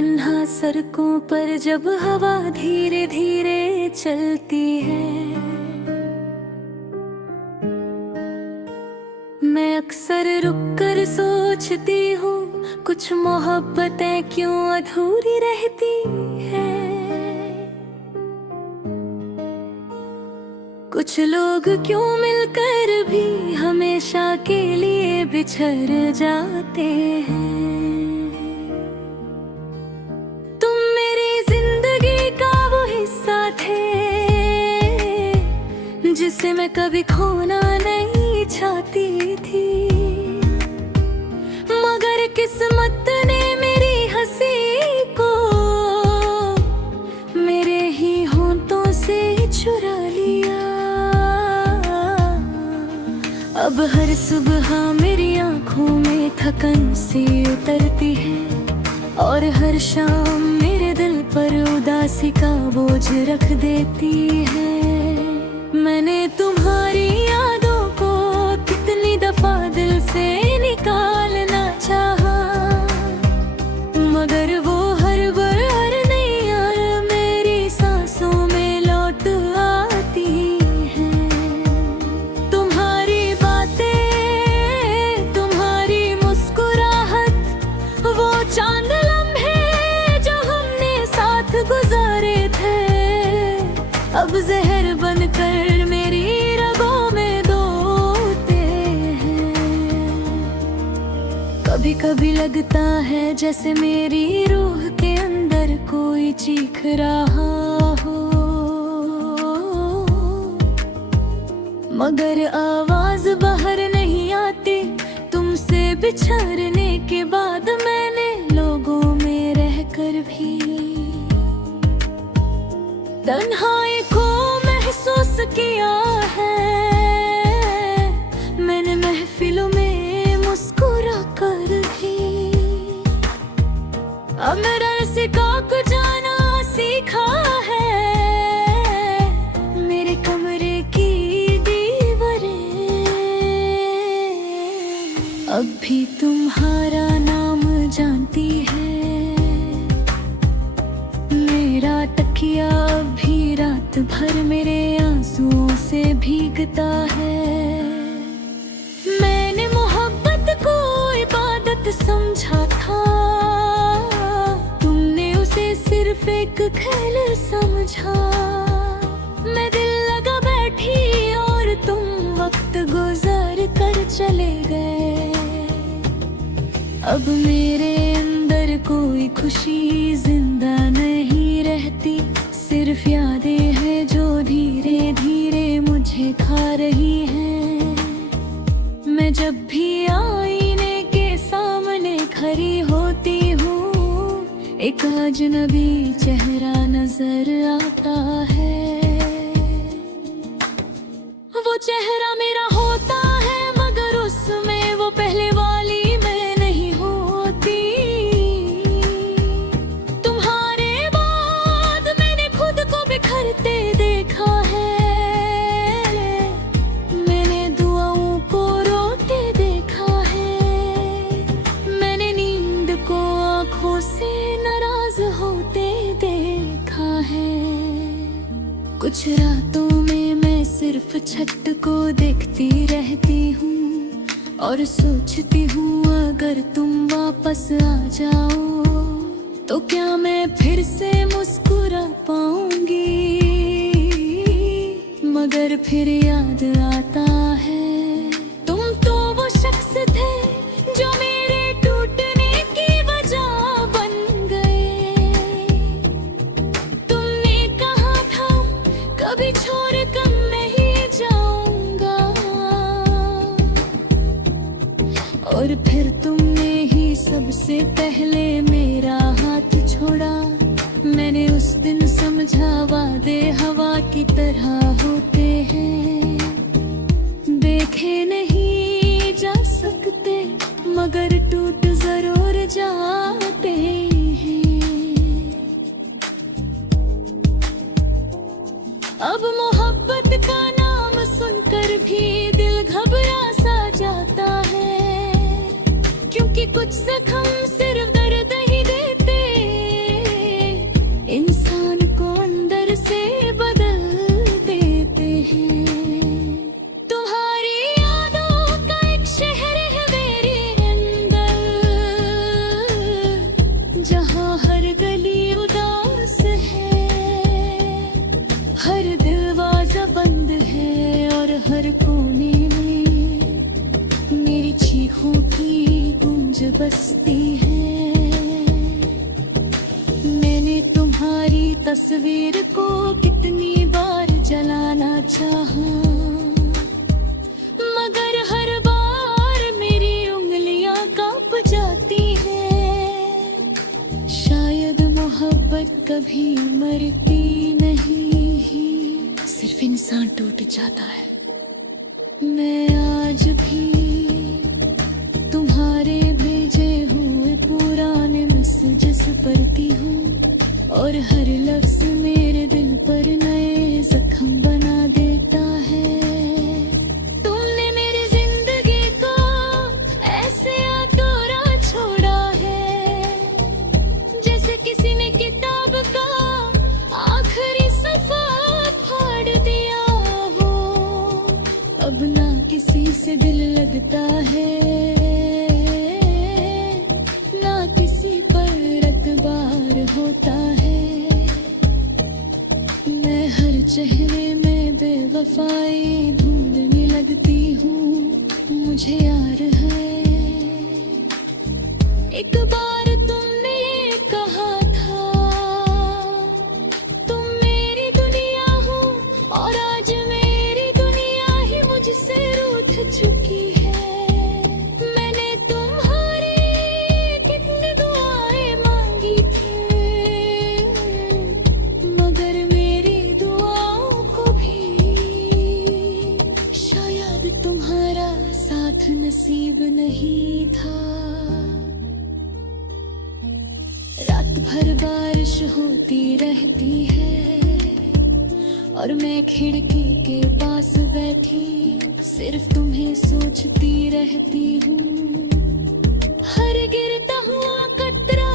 तन्हा सड़कों पर जब हवा धीरे धीरे चलती है, मैं अक्सर रुक कर सोचती हूँ कुछ मोहब्बतें क्यों अधूरी रहती है। कुछ लोग क्यों मिलकर भी हमेशा के लिए बिछड़ जाते हैं। तुम मेरी जिंदगी का वो हिस्सा थे जिसे मैं कभी खोना नहीं चाहती थी, मगर किस्मत ने मेरी हंसी को मेरे ही होंठों से चुरा लिया। अब हर सुबह मेरी आंखों में थकन सी उतरती है और हर शाम मेरे दिल पर उदासी का बोझ रख देती है। मैंने तुम्हारी यादों को कितनी दफा दिल से निकालना चाहा, मगर वो हर बार नहीं यार मेरी सांसों में लौट आती हैं। तुम्हारी बातें, तुम्हारी मुस्कुराहट, वो चांद लम्हे जो हमने साथ गुजारे थे, अब जहर बनकर मेरी रगों में दौड़ते हैं। कभी कभी लगता है जैसे मेरी रूह के अंदर कोई चीख रहा हो, मगर आवाज बाहर नहीं आती। तुमसे बिछड़ने के बाद मैंने लोगों में रहकर भी तन्हाई को महसूस किया है। मैंने महफिलों में मुस्कुरा कर भी अब मेरा सिखा को जाना सीखा है। मेरे कमरे की दीवारें अब भी तुम्हारा नाम जानती है। मेरा तकिया अब भी रात भर मेरे आंसुओं से भीगता है। मैंने मोहब्बत को इबादत समझा था, तुमने उसे सिर्फ एक खेल समझा। मैं दिल लगा बैठी और तुम वक्त गुजार कर चले गए। अब मेरे अंदर कोई खुशी जिंदा नहीं रहती, सिर्फ यादें हैं जो धीरे धीरे मुझे खा रही हैं। मैं जब भी आईने के सामने खड़ी होती हूँ, एक अजनबी चेहरा नजर आता है। वो चेहरा मेरा होता है मगर उसमें वो पहले वाली मैं नहीं होती। तुम्हारे बाद मैंने खुद को बिखरते देखा है, मैंने दुआओं को रोते देखा है, मैंने नींद को आँखों से नाराज होते देखा है। कुछ रातों में मैं सिर्फ छत को देखती रहती हूँ और सोचती हूँ अगर तुम वापस आ जाओ तो क्या मैं फिर से मुस्कुरा पाऊंगी। मगर फिर याद आता है तुम तो वो शख्स थे जो मेरे टूटने की वजह बन गए। तुमने कहा था कभी छोड़ कर नहीं जाऊंगा, और फिर तुमने ही सबसे पहले मेरा हाथ छोड़ा। मैंने उस दिन समझा वादे हवा की तरह होते हैं, देखे नहीं जा सकते मगर टूट जरूर जाते हैं। अब मोहब्बत का नाम सुनकर भी दिल घबरा सा जाता है, क्योंकि कुछ जख्म सिर्फ दर्द ही देते हर कोने में मेरी चीखों की गूंज बसती है। मैंने तुम्हारी तस्वीर को कितनी बार जलाना चाहा, मगर हर बार मेरी उंगलियां कांप जाती हैं। शायद मोहब्बत कभी मरती नहीं, सिर्फ इंसान टूट जाता है। मैं आज भी तुम्हारे भेजे हुए पुराने मैसेजेस पढ़ती हूँ, और हर लफ्ज मेरे दिल पर नए जख्म बना देता है। तुमने मेरी जिंदगी को ऐसे अधूरा छोड़ा है, जैसे किसी ने किताब का आखिरी सफा फाड़ दिया हो। अब ना किसी से दिल लगता है, ना किसी पर एतबार होता है। मैं हर चेहरे में बेवफाई ढूंढने लगती हूँ, मुझे यार है। एक बार तुमने कहा था तुम मेरी दुनिया हो, और आज मेरी दुनिया ही मुझसे रूठ चुकी है। मैंने तुम्हारी कितनी दुआएं मांगी थी, मगर मेरी दुआओं को भी शायद तुम्हारा साथ नसीब नहीं था। रात भर बारिश होती रहती है, और मैं खिड़की के पास बैठी सिर्फ तुम्हें सोचती रहती हूँ। हर गिरता हुआ कतरा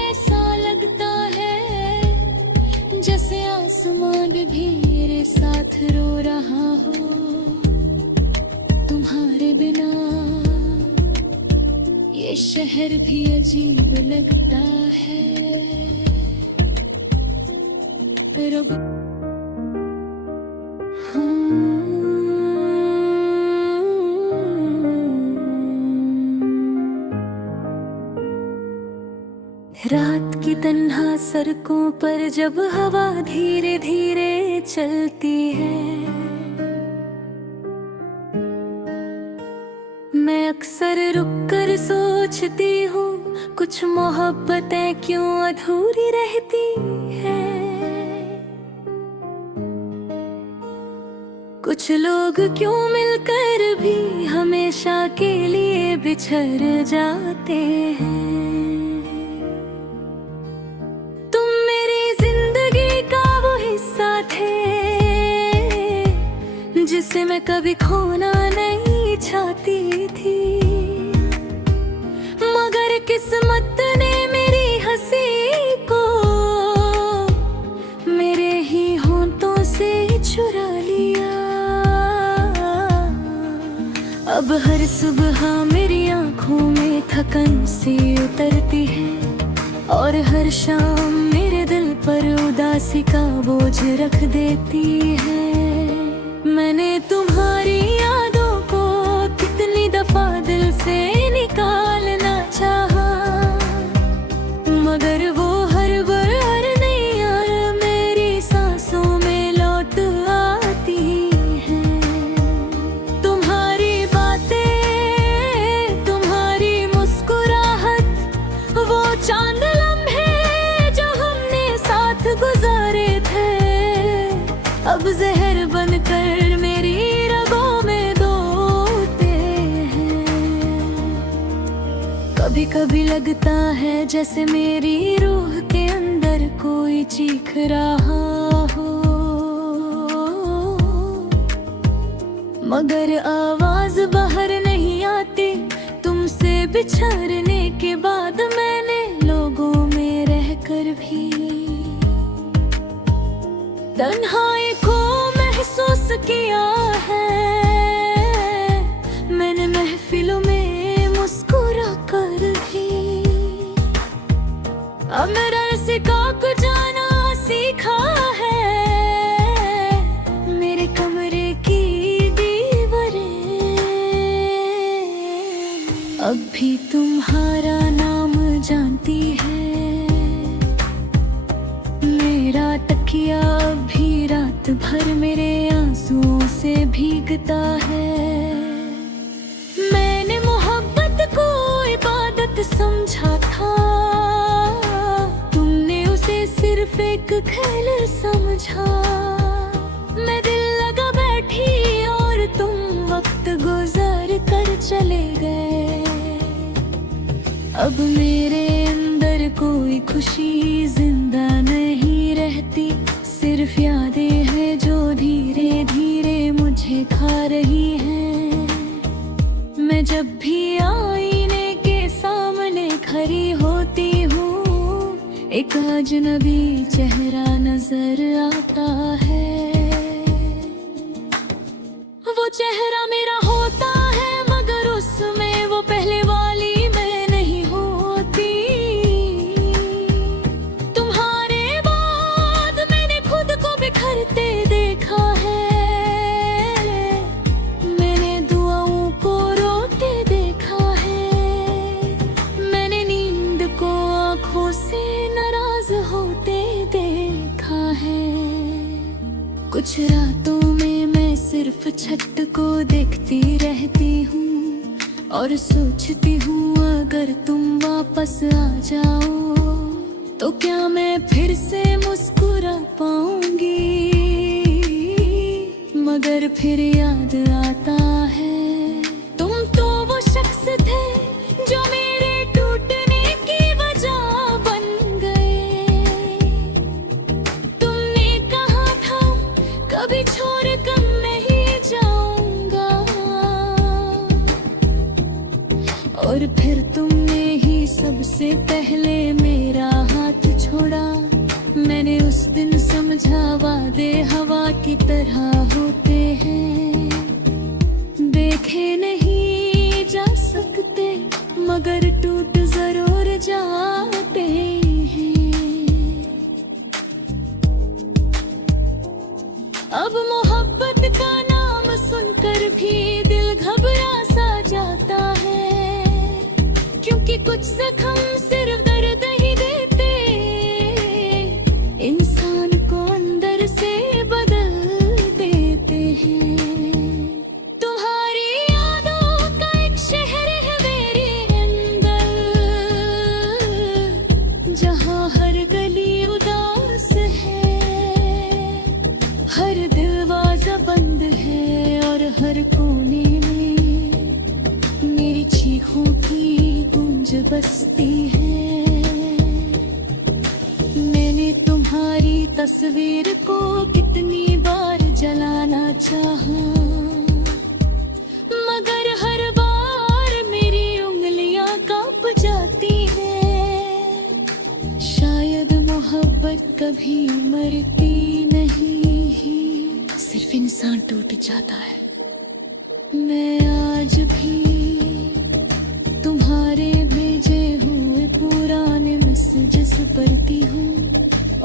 ऐसा लगता है जैसे आसमान भी मेरे साथ रो रहा हो। तुम्हारे बिना ये शहर भी अजीब लगता है। रब रात की तन्हा सड़कों पर जब हवा धीरे धीरे चलती है, मैं अक्सर रुक कर सोचती हूँ कुछ मोहब्बतें क्यों अधूरी रहती है। कुछ लोग क्यों मिलकर भी हमेशा के लिए बिछड़ जाते हैं। जिसे मैं कभी खोना नहीं चाहती थी, मगर किस्मत ने मेरी हंसी को मेरे ही होंठों से चुरा लिया। अब हर सुबह मेरी आंखों में थकन सी उतरती है, और हर शाम मेरे दिल पर उदासी का बोझ रख देती है। मैंने तुम्हारी यादों को कितनी दफा दिल से निकालना चाहा, मगर वो हर बार नहीं यार मेरी सांसों में लौट आती हैं। तुम्हारी बातें, तुम्हारी मुस्कुराहट, वो चांद लम्हे जो हमने साथ गुजारे थे, अब जहर बनकर मेरी रगों में दौड़ते हैं। कभी कभी लगता है जैसे मेरी रूह के अंदर कोई चीख रहा हो, मगर आवाज बाहर नहीं आती। तुमसे बिछड़ने के बाद मैंने लोगों में रहकर भी तन्हाई को महसूस किया है। मैंने महफिलों में मुस्कुरा कर भी अब मेरा सिखा को जाना सीखा है। मेरे कमरे की तुम्हारा नाम जानती है, मेरा तकिया भी रात भर मेरे आंसुओं से भीगता है। मैंने मोहब्बत को इबादत समझा था, तुमने उसे सिर्फ एक खेल समझा। मैं दिल लगा बैठी और तुम वक्त गुजार कर चले गए। अब मेरे अंदर कोई खुशी जिंदा नहीं रहती, सिर्फ यादें हैं जो धीरे धीरे मुझे खा रही हैं। मैं जब भी आईने के सामने खड़ी होती हूँ, एक अजनबी चेहरा नजर आता है। वो चेहरा मेरा होता है, मगर उसमें वो पहले वाली मैं नहीं होती। तुम्हारे बाद मैंने खुद को बिखरते देखा है, मैंने दुआओं को रोते देखा है, मैंने नींद को आंखों से नाराज होते देखा है। कुछ रातों में मैं सिर्फ छत को देखती रहती हूँ और सोचती हूँ अगर तुम वापस आ जाओ तो क्या मैं फिर से मुस्कुरा पाऊंगी। मगर फिर याद आता है, तुम तो वो शख्स थे जो मेरे टूटने की वजह बन गए। तुमने कहा था कभी छोड़ कर नहीं जाऊंगा, और फिर तुमने ही सबसे पहले मेरा हाथ छोड़ा। मैंने उस दिन समझा वादे हवा की तरह होते हैं, देखे नहीं जा सकते मगर टूट जरूर जाते हैं। अब मोहब्बत का नाम सुनकर भी दिल घबरा सा जाता है, क्योंकि कुछ जख्म सिर्फ दर्द ही देते, इंसान को अंदर से बदल देते हैं। तुम्हारी यादों का एक शहर है मेरे अंदर, जहाँ हर गली उदास है, हर दरवाजा बंद है और हर कोने में मेरी चीखों की गूंज बसती है। मैंने तुम्हारी तस्वीर को कितनी बार जलाना चाहा, मगर हर बार मेरी उंगलियां कांप जाती हैं। शायद मोहब्बत कभी मरती नहीं, सिर्फ इंसान टूट जाता है। मैं आज भी तुम्हारे भेजे हुए पुराने मैसेजेस पढ़ती हूँ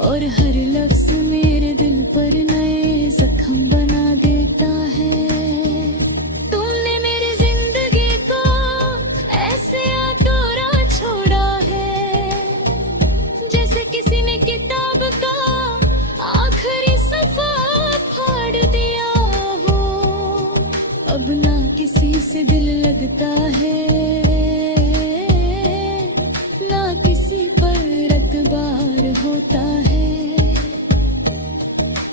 और हर लफ्ज मेरे दिल पर नए जख्म बना देता है। तुमने मेरी जिंदगी को ऐसे अधूरा छोड़ा है, जैसे किसी ने किताब का आखिरी सफा फाड़ दिया हो। अब ना किसी से दिल लगता है, ना किसी पर एतबार होता है।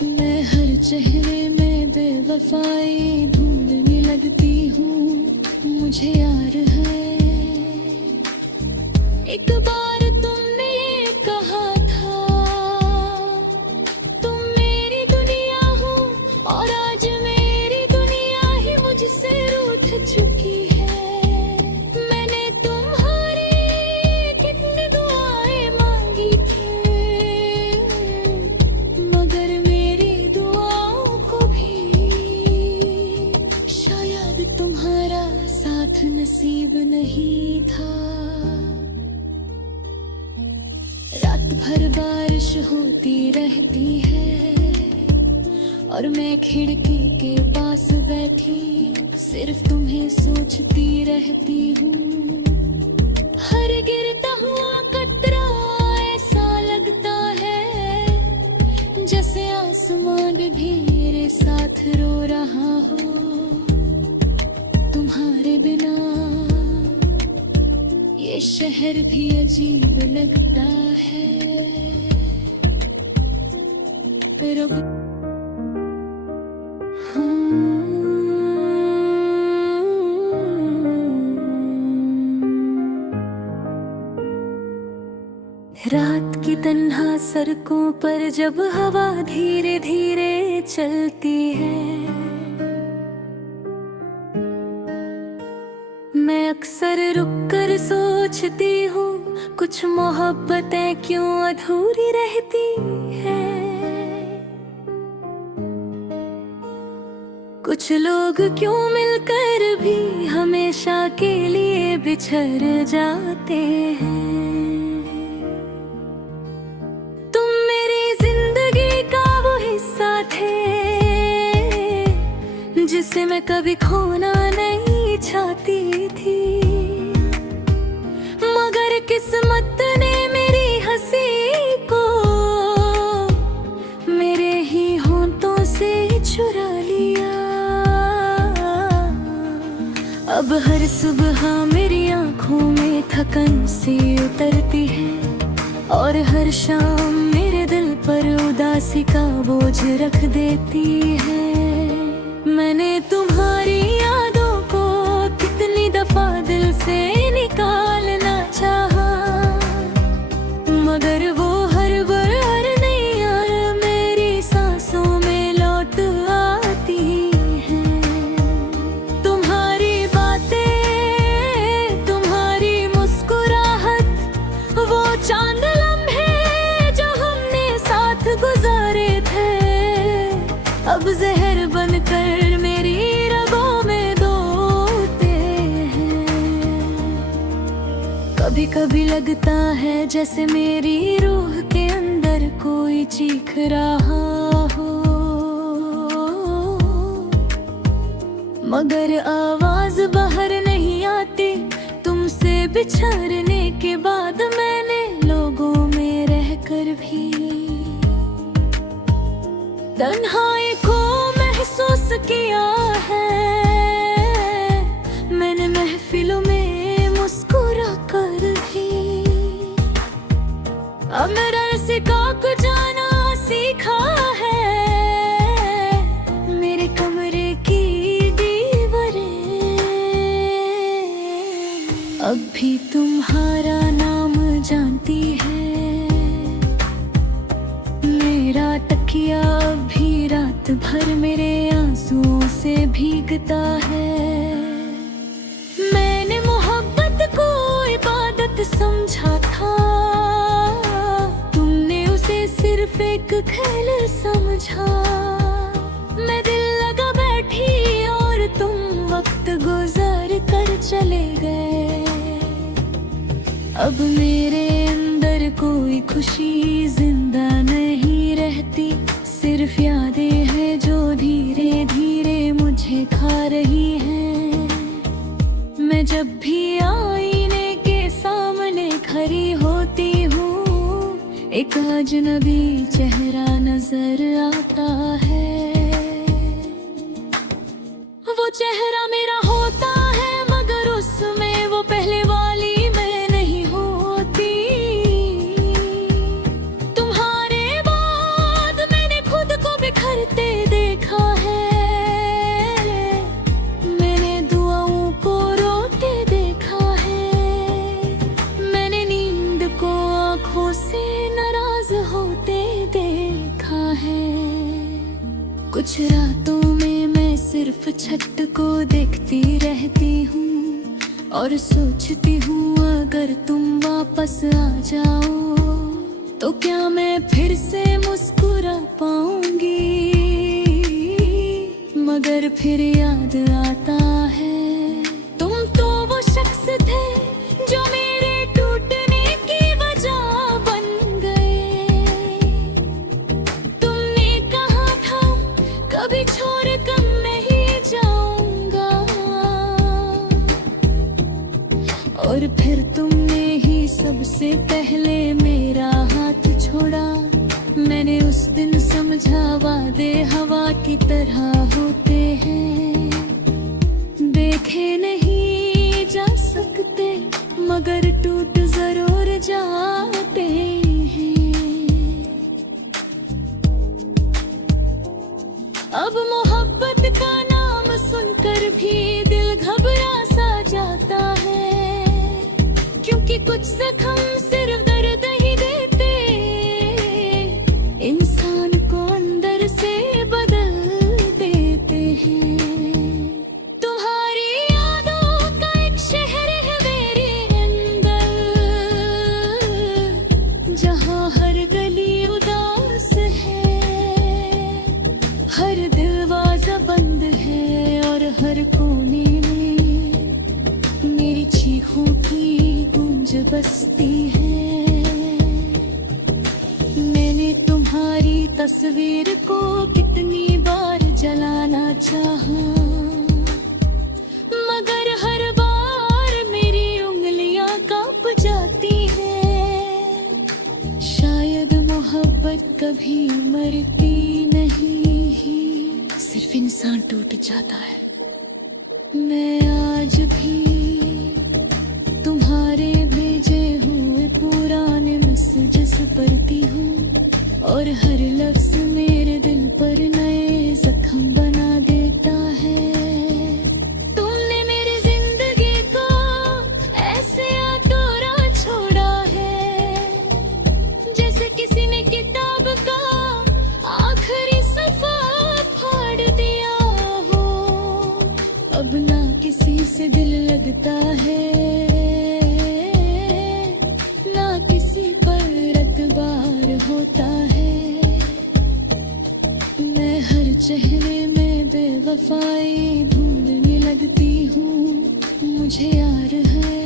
मैं हर चेहरे में बेवफाई ढूंढने लगती हूँ, मुझे यार है। एक बार तुमने कहा था तुम मेरी दुनिया हो, और आज मेरी दुनिया ही मुझसे रूठ चुकी है। मैंने तुम्हारी कितनी दुआएं मांगी थी, मगर मेरी दुआओं को भी शायद तुम्हारा साथ नसीब नहीं था। रात भर बारिश होती रहती है और मैं खिड़की के पास बैठी सिर्फ तुम्हें सोचती रहती हूँ। हर गिरता हुआ कतरा ऐसा लगता है जैसे आसमान भी मेरे साथ रो रहा हो। तुम्हारे बिना ये शहर भी अजीब लगता है। मेरा रात की तन्हा सड़कों पर जब हवा धीरे धीरे चलती है, मैं अक्सर रुक कर सोचती हूँ कुछ मोहब्बतें क्यों अधूरी रहती है। कुछ लोग क्यों मिलकर भी हमेशा के लिए बिछड़ जाते हैं। जिसे मैं कभी खोना नहीं चाहती थी, मगर किस्मत ने मेरी हंसी को मेरे ही होंठों से चुरा लिया। अब हर सुबह मेरी आंखों में थकन सी उतरती है, और हर शाम मेरे दिल पर उदासी का बोझ रख देती है। मैंने तुम्हारी यादों को कितनी दफा दिल से निकालना चाहा, मगर वो हर बार नहीं यार मेरी सांसों में लौट आती हैं। तुम्हारी बातें, तुम्हारी मुस्कुराहट, वो चांद लम्हे जो हमने साथ गुजारे थे, अब जहर बनकर मेरी रगों में दौड़ते हैं। कभी कभी लगता है जैसे मेरी रूह के अंदर कोई चीख रहा हो, मगर आवाज बाहर नहीं आती। तुमसे बिछड़ने के बाद मैंने लोगों में रहकर भी तन्हाई को महसूस किया है। मैंने महफिलों में मुस्कुरा कर भी अब मेरा सिका को जाना सीखा है। मेरे कमरे की दीवारें अब भी तुम्हारा नाम जानती है। मेरा तकिया भी रात भर मेरे आंसुओं से भीगता है। मैंने मोहब्बत को इबादत समझा था, तुमने उसे सिर्फ एक खेल समझा। मैं दिल लगा बैठी और तुम वक्त गुजार कर चले गए। अब मेरे अंदर कोई खुशी जिंदा नहीं रहती, सिर्फ यादें हैं जो धीरे धीरे मुझे खा रही हैं। मैं जब भी आईने के सामने खड़ी होती हूँ, एक अजनबी चेहरा नजर आता है। वो चेहरा मेरा होता है, मगर उसमें वो पहले वाली मैं नहीं होती। तुम्हारे बाद मैंने खुद को बिखरते देखा है। मैंने दुआओं को रोते देखा है। मैंने नींद को आंखों से नाराज होते देखा है। कुछ रातों में मैं सिर्फ छत को देखती रहती हूँ और सोचती हूँ अगर तुम वापस आ जाओ तो क्या मैं फिर से मुस्कुरा पाऊंगी। मगर फिर याद आता है तुम तो वो शख्स थे जो मेरे टूटने की वजह बन गए। तुमने कहा था कभी छोड़ कर नहीं जाऊंगा, और फिर तुमने सबसे पहले मेरा हाथ छोड़ा, मैंने उस दिन समझा वादे हवा की तरह होते हैं, देखे नहीं जा सकते मगर टूट जरूर जाते हैं। अब मोहब्बत का नाम सुनकर भी दिल घबरा सा जाता है, क्योंकि कुछ जख्म सिर्फ दर्द ही देते, इंसान को अंदर से बदल देते हैं। तुम्हारी यादों का एक शहर है मेरे अंदर, जहाँ हर गली उदास है, हर दरवाजा बंद है और हर कोने में मेरी चीखों की गूंज बसती है। मैंने तुम्हारी तस्वीर को कितनी बार जलाना चाहा, मगर हर बार मेरी उंगलियां कांप जाती हैं। शायद मोहब्बत कभी मरती नहीं, सिर्फ इंसान टूट जाता है। मैं आज भी तुम्हारे भेजे हुए पुराने मैसेजेस पढ़ती हूँ, और हर लफ्ज मेरे दिल पर नए जख्म बना देता है। तुमने मेरी जिंदगी को ऐसे अधूरा छोड़ा है, जैसे किसी ने किताब का आखिरी सफा फाड़ दिया हो। अब ना किसी से दिल लगता है, ना किसी पर एतबार होता है। मैं हर चेहरे में बेवफाई ढूंढने लगती हूँ, मुझे यार है।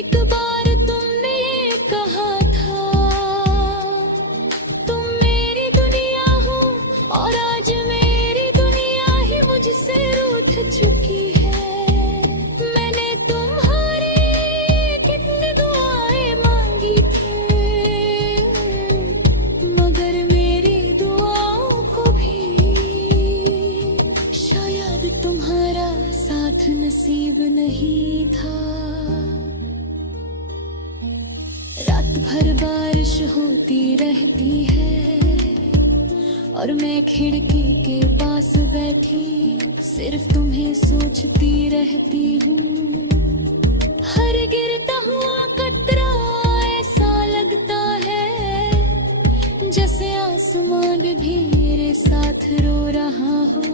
एक बार तुमने ये कहा था, तुम मेरी दुनिया हो, और आज मेरी दुनिया ही मुझसे रूठ चुकी है। मैंने तुम्हारी कितनी दुआएं मांगी थी, मगर मेरी दुआओं को भी शायद तुम्हारा साथ नसीब नहीं था। रात भर बारिश होती रहती है, और मैं खिड़की के पास बैठी सिर्फ तुम्हें सोचती रहती हूँ। हर गिरता हुआ कतरा ऐसा लगता है, जैसे आसमान भी मेरे साथ रो रहा हो।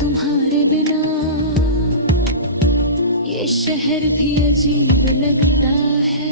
तुम्हारे बिना ये शहर भी अजीब लगता है।